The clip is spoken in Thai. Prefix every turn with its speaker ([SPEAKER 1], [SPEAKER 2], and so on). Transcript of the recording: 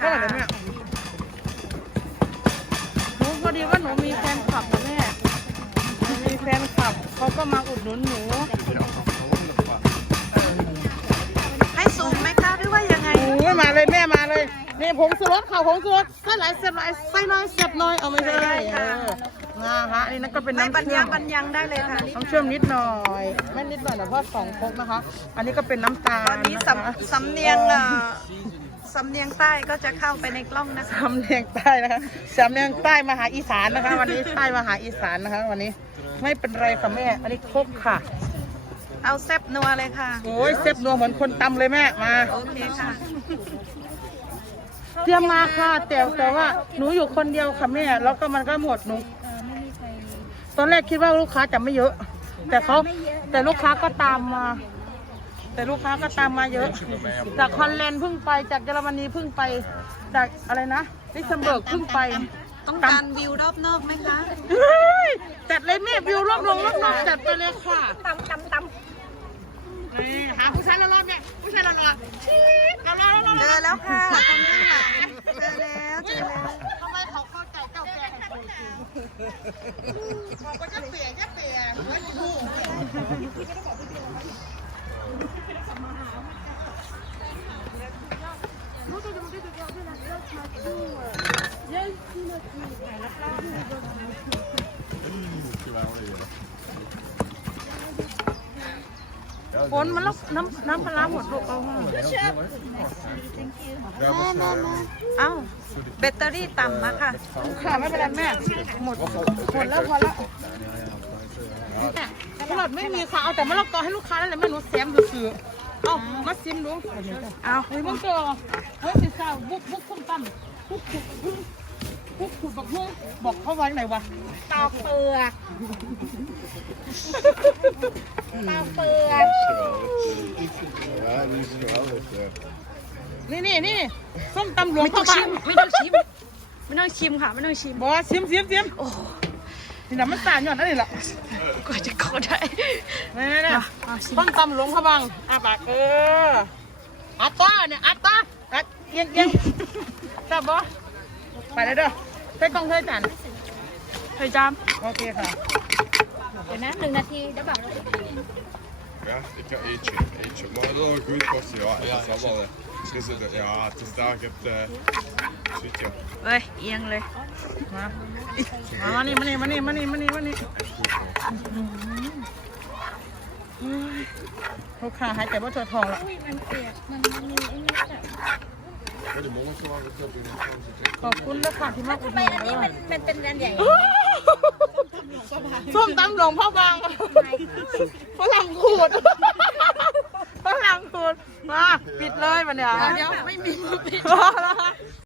[SPEAKER 1] เท่า
[SPEAKER 2] ค่ะ
[SPEAKER 1] ไหร่เลยแม่หนูพอดีว่าหนูมีแฟนคลับนะแม่หนูมีแฟนคลับเขาก็มาอุดหนุนหนู
[SPEAKER 2] ให้สูงไหมคะหรือว่ายังไง
[SPEAKER 1] โอ้ยมาเลยแม่มาเลยนี่ผงสุรสค่ะผงสุรสใส่หลายเสียบหลายใส่น้อยเสียบน้อยเอาไม่ได้เออนะคะอันนี้นั่นก็เป็น
[SPEAKER 2] ไม่
[SPEAKER 1] น้ำ
[SPEAKER 2] บรร
[SPEAKER 1] เชื่อ
[SPEAKER 2] ยัง
[SPEAKER 1] ม
[SPEAKER 2] บรรยังได้เลยค่ะ
[SPEAKER 1] น้ำเชื่อมนิดหน่อยไม่นิดหน่อยนะเพราะสองครกนะคะ อันนี้ก็เป็นน้ำตาล
[SPEAKER 2] ตอนนี้
[SPEAKER 1] นะคะ
[SPEAKER 2] สำสำเนียงเอ่อ สำเนียงใต้ก็จะเข้าไปในกล้องนะคะ
[SPEAKER 1] สำเนียงใต้นะคะสำเนียงใต้มาหาอีสานนะคะ วันนี้ใต้มาหาอีสานนะคะ วันนี้ไม่เป็นไรค่ะแม่ อันนี้ครกค่ะ
[SPEAKER 2] เอาแซบนัวเลยค่ะ
[SPEAKER 1] โอ้ยเซฟนัวเหมือนคนตำเลยแม่มา
[SPEAKER 2] โอเคค่ะ
[SPEAKER 1] เตรียมมาค่ะแต่แต่ว่าหนูอยู่คนเดียวค่ะแม่ แล้วก็มันก็หมดหนูตอนแรกคิดว่าลูกค้าจะไม่เยอะ แต่เขาแต่ลูกค้าก็ตามมา แต่ลูกค้าก็ตามมาเยอะ จากฮอลแลนด์เพิ่งไปจากเยอรมนีเพิ่งไป จากอะไรนะลิกเซมเบิร์กเพิ่งไป
[SPEAKER 2] ต้องการวิวรอบนอกไหมคะ
[SPEAKER 1] เฮ้ยจัดเลยแม่วิวรอบลงรอบนอกจัดไปเลยค่ะตำตำตำนี่หาผู้ชายรอๆเนี่ยผู้ชายรอๆชีดรอๆรอๆรอๆ
[SPEAKER 2] เจอแล้วค่ะคุณพี่เจอแล้วเจอแล้ว
[SPEAKER 1] ทำไมเขาเข้าใจเจ้าแก่บอกว่าจะเสียจะเสียไม่ถู ฝนมันแล้วน้ำน้ำปลาร้าหมดลูกเอาห้อง
[SPEAKER 2] เอ้าแบตเตอรี่ต่ำมาค่ะ
[SPEAKER 1] ค่ะไม่เป็นไรแม่ หมด หมดแล้วพอแล้วแม่ตลอดไม่มีค่ะ เอาแต่มะละกอให้ลูกค้าได้เลยแม่หนูแซมดูคือเอามาซิมดู
[SPEAKER 2] เอา
[SPEAKER 1] เฮ้ยมึงเจอเฮ้ยสิสาวบุกบุกคุ้มตั้มบุกขุดบุกขุด บอกมึงบอกเขาไว้ไหนวะตาเปลือกตาเปลือกนี่นี่นี่ส้มตำหลวง
[SPEAKER 3] ไม่ต้อง
[SPEAKER 1] พระ
[SPEAKER 3] ชิ
[SPEAKER 1] บาง
[SPEAKER 3] มไม่ต้องชิมไม่ต้องชิมค่ะไม่ต้องชิม
[SPEAKER 1] บอกว่าซิมซิมซิมนี่นะมันตาหย่อนนั่นนี่แหละ
[SPEAKER 3] กว่าจะเข้าได้
[SPEAKER 1] นี่นี่นี่
[SPEAKER 3] อะชิม
[SPEAKER 1] ส้มตำหลวงพระบางอาปากเอออัดต้าเนี่ยอัดต้าอัดเอียงเอียงจับบ่ไปเลยเด้อ ใส่กล้องเท่าจาน
[SPEAKER 3] เคยจาม
[SPEAKER 1] โอเคค่ะ
[SPEAKER 3] เดี๋ยวนะหนึ่งนาทีเดี๋ยวบอก
[SPEAKER 4] Ja, ik ga eentje. eentje. Maar dat is wel een goed portie, ja. Dat is allemaal. eh, is het, ja, het is daar, je hebt. eh ziet je.
[SPEAKER 2] เฮ้ยเอียงเลย
[SPEAKER 1] มามา มานี่มานี่มานี่มานี่มานี่มานี่ลูกค้าหายใจว่าเธอทองละ
[SPEAKER 4] Ja, die mannen gaan het doen.
[SPEAKER 1] ขอบคุณนะค่ะที่มาอุดหนุนนี้มัน
[SPEAKER 3] มันเป็นอันใหญ่
[SPEAKER 1] ส้มตำหลวงพ่อบางฝรั่งขูดฝรั่งขูดมาปิดเลยมันเนี่ย
[SPEAKER 3] เดี๋ยวไม่มีมือปิด